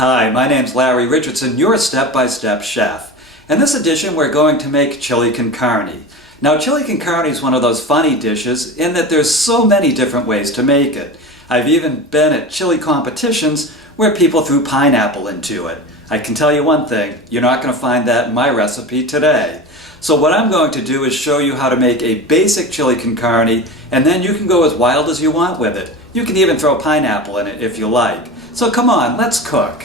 Hi, my name's Larry Richardson, your step-by-step chef. In this edition we're going to make chili con carne. Now chili con carne is one of those funny dishes in that there's so many different ways to make it. I've even been at chili competitions where people threw pineapple into it. I can tell you one thing, you're not going to find that in my recipe today. So what I'm going to do is show you how to make a basic chili con carne, and then you can go as wild as you want with it. You can even throw pineapple in it if you like. So come on, let's cook.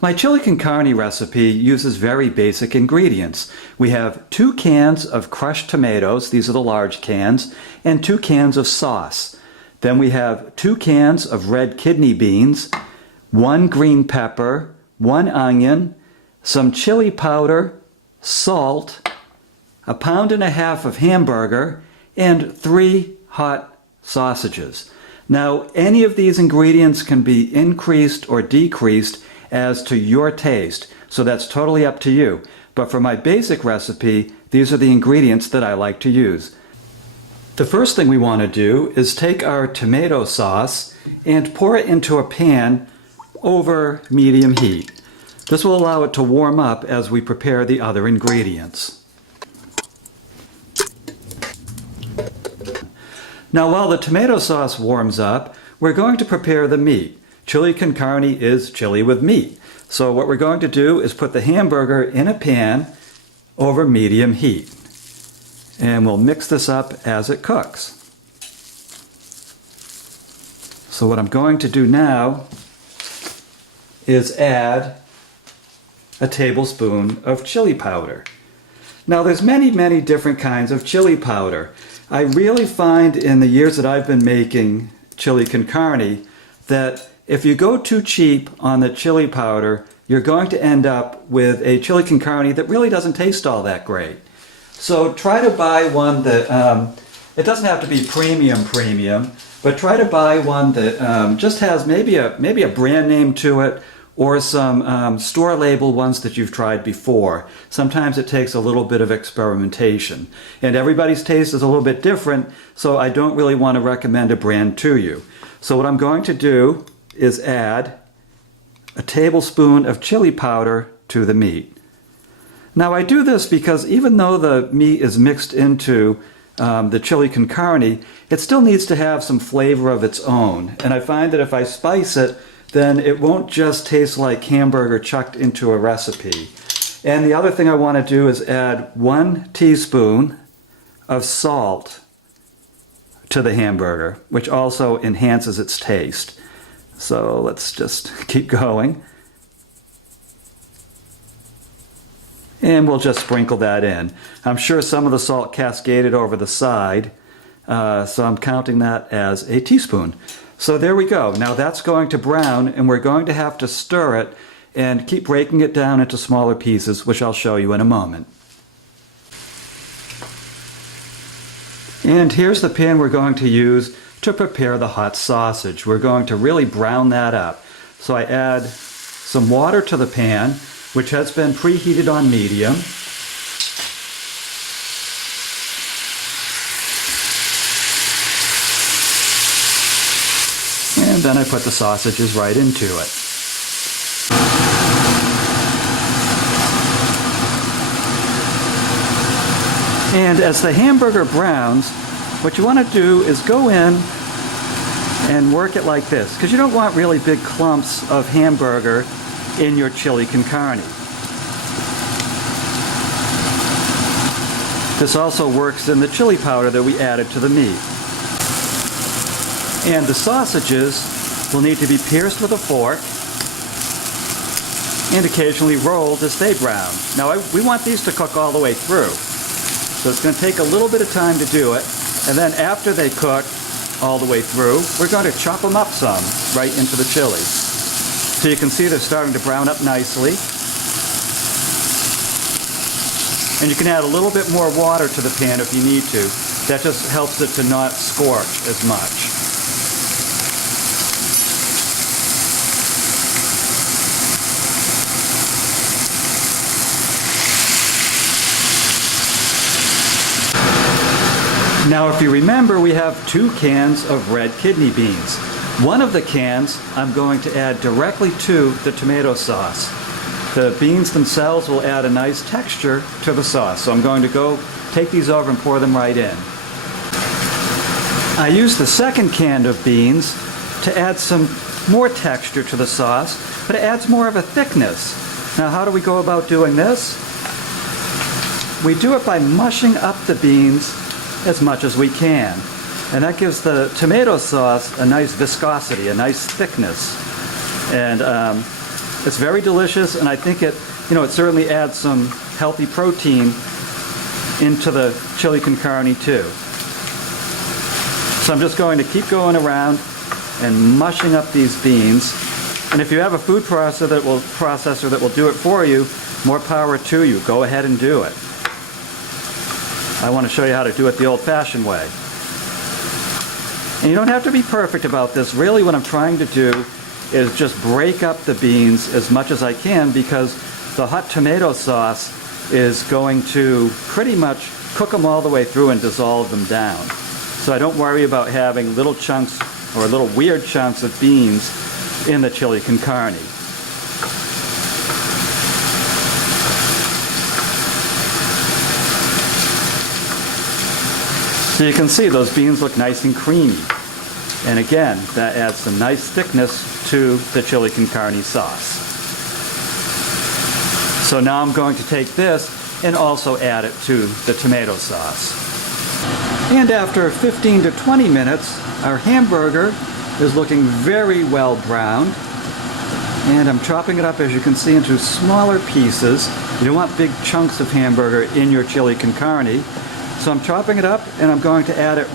My chili con carne recipe uses very basic ingredients. We have 2 cans of crushed tomatoes, these are the large cans, and 2 cans of sauce. Then we have 2 cans of red kidney beans, 1 green pepper, 1 onion, some chili powder, salt, 1.5 pounds of hamburger, and 3 hot sausages. Now, any of these ingredients can be increased or decreased as to your taste, so that's totally up to you. But for my basic recipe, these are the ingredients that I like to use. The first thing we want to do is take our tomato sauce and pour it into a pan over medium heat. This will allow it to warm up as we prepare the other ingredients. Now while the tomato sauce warms up, we're going to prepare the meat. Chili con carne is chili with meat. So what we're going to do is put the hamburger in a pan over medium heat. And we'll mix this up as it cooks. So what I'm going to do now is add a tablespoon of chili powder. Now there's many different kinds of chili powder. I really find in the years that I've been making chili con carne that if you go too cheap on the chili powder, you're going to end up with a chili con carne that really doesn't taste all that great. So try to buy one that, it doesn't have to be premium, but try to buy one that just has maybe a brand name to it, or some store label ones that you've tried before. Sometimes it takes a little bit of experimentation. And everybody's taste is a little bit different, so I don't really want to recommend a brand to you. So what I'm going to do is add a tablespoon of chili powder to the meat. Now I do this because even though the meat is mixed into the chili con carne, it still needs to have some flavor of its own. And I find that if I spice it, then it won't just taste like hamburger chucked into a recipe. And the other thing I want to do is add 1 teaspoon of salt to the hamburger, which also enhances its taste. So let's just keep going. And we'll just sprinkle that in. I'm sure some of the salt cascaded over the side, so I'm counting that as a teaspoon. So there we go. Now that's going to brown, and we're going to have to stir it and keep breaking it down into smaller pieces, which I'll show you in a moment. And here's the pan we're going to use to prepare the hot sausage. We're going to really brown that up. So I add some water to the pan, which has been preheated on medium. And then I put the sausages right into it. And as the hamburger browns, what you want to do is go in and work it like this, because you don't want really big clumps of hamburger in your chili con carne. This also works in the chili powder that we added to the meat. And the sausages will need to be pierced with a fork and occasionally rolled as they brown. Now we want these to cook all the way through. So it's going to take a little bit of time to do it. And then after they cook all the way through, we're going to chop them up some right into the chili. So you can see they're starting to brown up nicely. And you can add a little bit more water to the pan if you need to. That just helps it to not scorch as much. Now if you remember, we have 2 cans of red kidney beans. One of the cans I'm going to add directly to the tomato sauce. The beans themselves will add a nice texture to the sauce, so I'm going to go take these over and pour them right in. I use the second can of beans to add some more texture to the sauce, but it adds more of a thickness. Now, how do we go about doing this? We do it by mushing up the beans as much as we can. And that gives the tomato sauce a nice viscosity, a nice thickness. And it's very delicious, and I think it certainly adds some healthy protein into the chili con carne too. So I'm just going to keep going around and mushing up these beans. And if you have a food processor that will do it for you, more power to you. Go ahead and do it. I want to show you how to do it the old-fashioned way. And you don't have to be perfect about this. Really what I'm trying to do is just break up the beans as much as I can, because the hot tomato sauce is going to pretty much cook them all the way through and dissolve them down. So I don't worry about having little chunks or little weird chunks of beans in the chili con carne. So you can see those beans look nice and creamy. And again, that adds some nice thickness to the chili con carne sauce. So now I'm going to take this and also add it to the tomato sauce. And after 15 to 20 minutes, our hamburger is looking very well browned. And I'm chopping it up, as you can see, into smaller pieces. You don't want big chunks of hamburger in your chili con carne. So I'm chopping it up, and I'm going to add it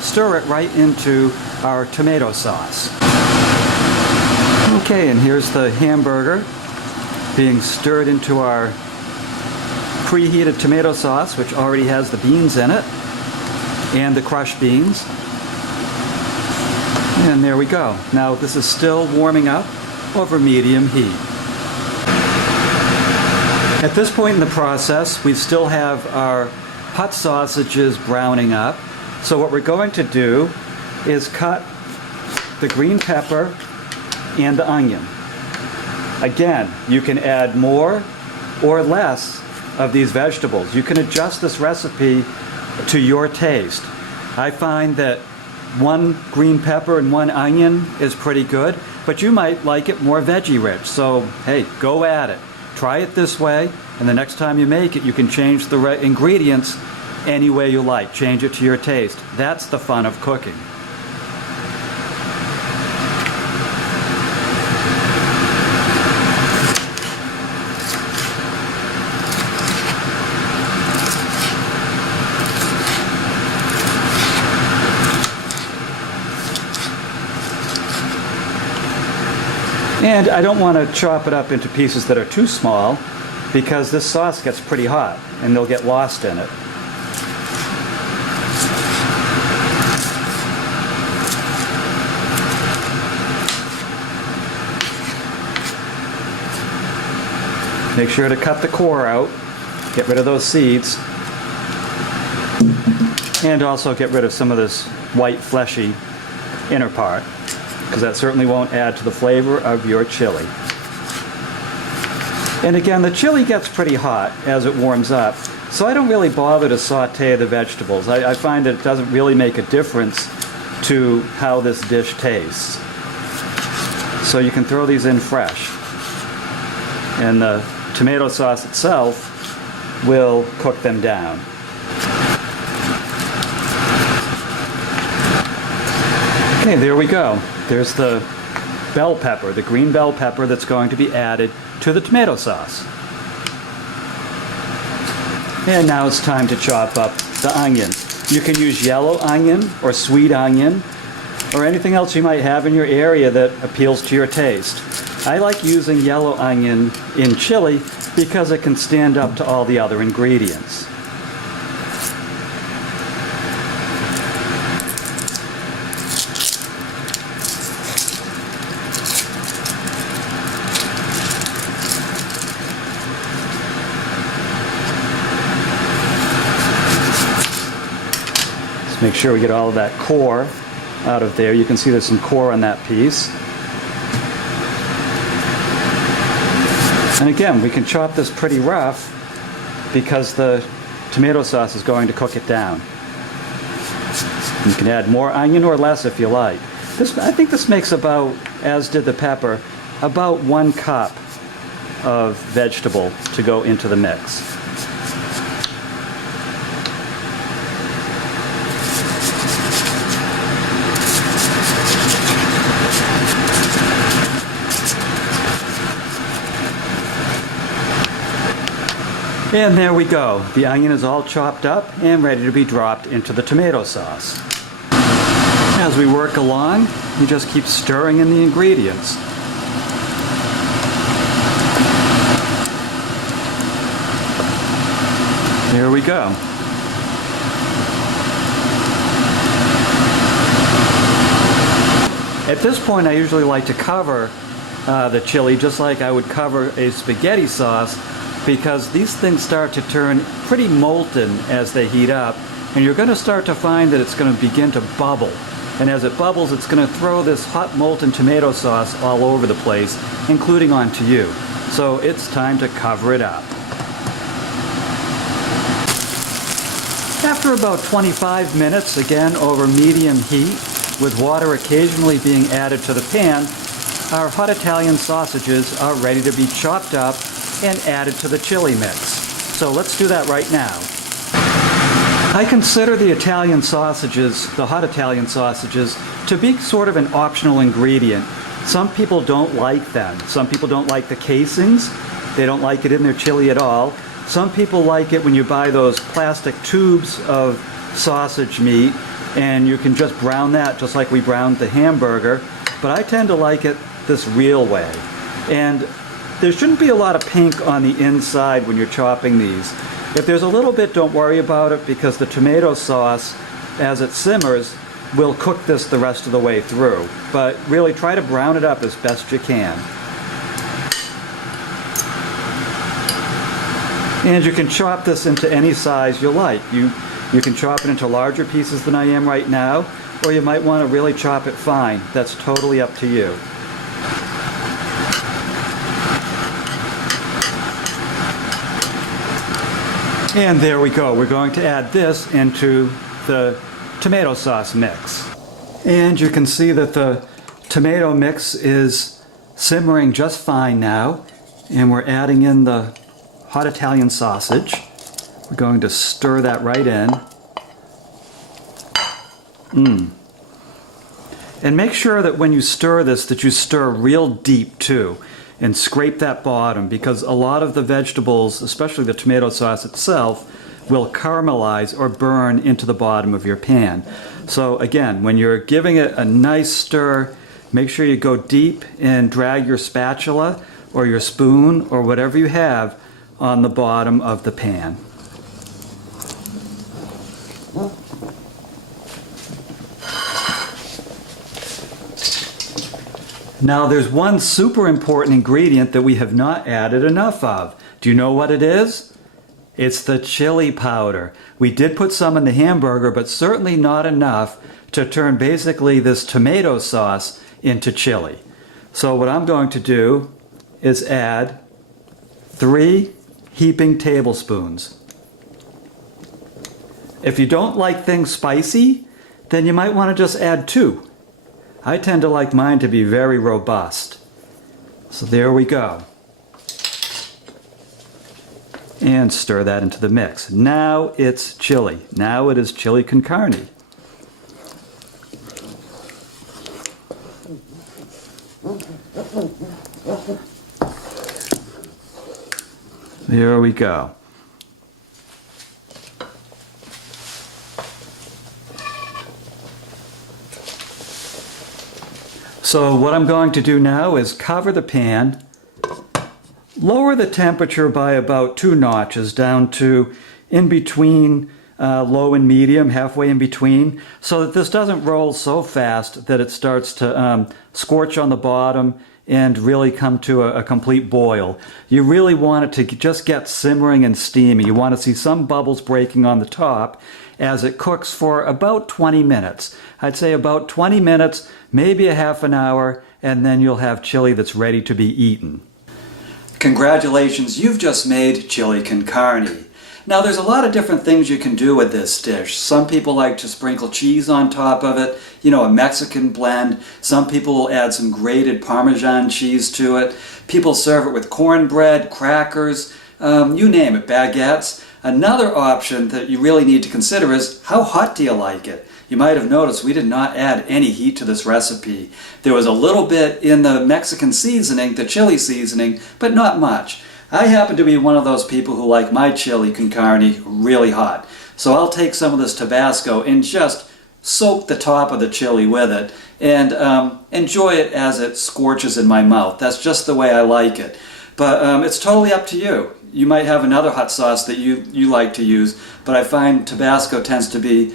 stir it right into our tomato sauce. Okay, and here's the hamburger being stirred into our preheated tomato sauce, which already has the beans in it, and the crushed beans. And there we go. Now this is still warming up over medium heat. At this point in the process, we still have our hot sausages browning up. So what we're going to do is cut the green pepper and the onion. Again, you can add more or less of these vegetables. You can adjust this recipe to your taste. I find that one green pepper and one onion is pretty good, but you might like it more veggie rich. So hey, go at it. Try it this way, and the next time you make it, you can change the ingredients any way you like. Change it to your taste. That's the fun of cooking. And I don't want to chop it up into pieces that are too small, because this sauce gets pretty hot and they'll get lost in it. Make sure to cut the core out, get rid of those seeds, and also get rid of some of this white fleshy inner part, because that certainly won't add to the flavor of your chili. And again, the chili gets pretty hot as it warms up, so I don't really bother to saute the vegetables. I find that it doesn't really make a difference to how this dish tastes. So you can throw these in fresh, and the tomato sauce itself will cook them down. Okay, there we go. There's the bell pepper, the green bell pepper that's going to be added to the tomato sauce. And now it's time to chop up the onion. You can use yellow onion or sweet onion or anything else you might have in your area that appeals to your taste. I like using yellow onion in chili because it can stand up to all the other ingredients. Let's make sure we get all of that core out of there. You can see there's some core on that piece. And again, we can chop this pretty rough because the tomato sauce is going to cook it down. You can add more onion or less if you like. I think this makes about, as did the pepper, about 1 cup of vegetable to go into the mix. And there we go. The onion is all chopped up and ready to be dropped into the tomato sauce. As we work along, you just keep stirring in the ingredients. There we go. At this point, I usually like to cover the chili just like I would cover a spaghetti sauce, because these things start to turn pretty molten as they heat up, and you're going to start to find that it's going to begin to bubble. And as it bubbles, it's going to throw this hot molten tomato sauce all over the place, including onto you. So it's time to cover it up. After about 25 minutes, again over medium heat, with water occasionally being added to the pan, our hot Italian sausages are ready to be chopped up and added to the chili mix. So let's do that right now. I consider the Italian sausages, the hot Italian sausages, to be sort of an optional ingredient. Some people don't like them. Some people don't like the casings. They don't like it in their chili at all. Some people like it when you buy those plastic tubes of sausage meat and you can just brown that just like we browned the hamburger. But I tend to like it this real way. And there shouldn't be a lot of pink on the inside when you're chopping these. If there's a little bit, don't worry about it, because the tomato sauce, as it simmers, will cook this the rest of the way through. But really try to brown it up as best you can. And you can chop this into any size you like. You can chop it into larger pieces than I am right now, or you might want to really chop it fine. That's totally up to you. And there we go. We're going to add this into the tomato sauce mix. And you can see that the tomato mix is simmering just fine now. And we're adding in the hot Italian sausage. We're going to stir that right in. And make sure that when you stir this, that you stir real deep too. And scrape that bottom, because a lot of the vegetables, especially the tomato sauce itself, will caramelize or burn into the bottom of your pan. So again, when you're giving it a nice stir, make sure you go deep and drag your spatula or your spoon or whatever you have on the bottom of the pan. Now there's one super important ingredient that we have not added enough of. Do you know what it is? It's the chili powder. We did put some in the hamburger, but certainly not enough to turn basically this tomato sauce into chili. So what I'm going to do is add 3 heaping tablespoons. If you don't like things spicy, then you might want to just add 2. I tend to like mine to be very robust. So there we go. And stir that into the mix. Now it's chili. Now it is chili con carne. There we go. So what I'm going to do now is cover the pan, lower the temperature by about 2 notches down to in between low and medium, halfway in between, so that this doesn't roll so fast that it starts to scorch on the bottom and really come to a complete boil. You really want it to just get simmering and steamy. You want to see some bubbles breaking on the top as it cooks for about 20 minutes. I'd say about 20 minutes, maybe a half an hour, and then you'll have chili that's ready to be eaten. Congratulations, you've just made chili con carne. Now there's a lot of different things you can do with this dish. Some people like to sprinkle cheese on top of it, you know, a Mexican blend. Some people will add some grated Parmesan cheese to it. People serve it with cornbread, crackers, you name it, baguettes. Another option that you really need to consider is how hot do you like it? You might have noticed we did not add any heat to this recipe. There was a little bit in the Mexican seasoning, the chili seasoning, but not much. I happen to be one of those people who like my chili con carne really hot. So I'll take some of this Tabasco and just soak the top of the chili with it and enjoy it as it scorches in my mouth. That's just the way I like it. But it's totally up to you. You might have another hot sauce that you like to use, but I find Tabasco tends to be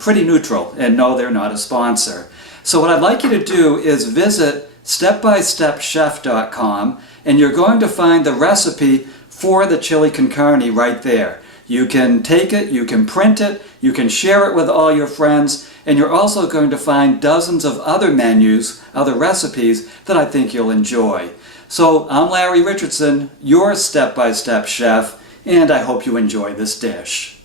pretty neutral, and no, they're not a sponsor. So what I'd like you to do is visit stepbystepchef.com, and you're going to find the recipe for the chili con carne right there. You can take it, you can print it, you can share it with all your friends, and you're also going to find dozens of other menus, other recipes that I think you'll enjoy. So I'm Larry Richardson, your step-by-step chef, and I hope you enjoy this dish.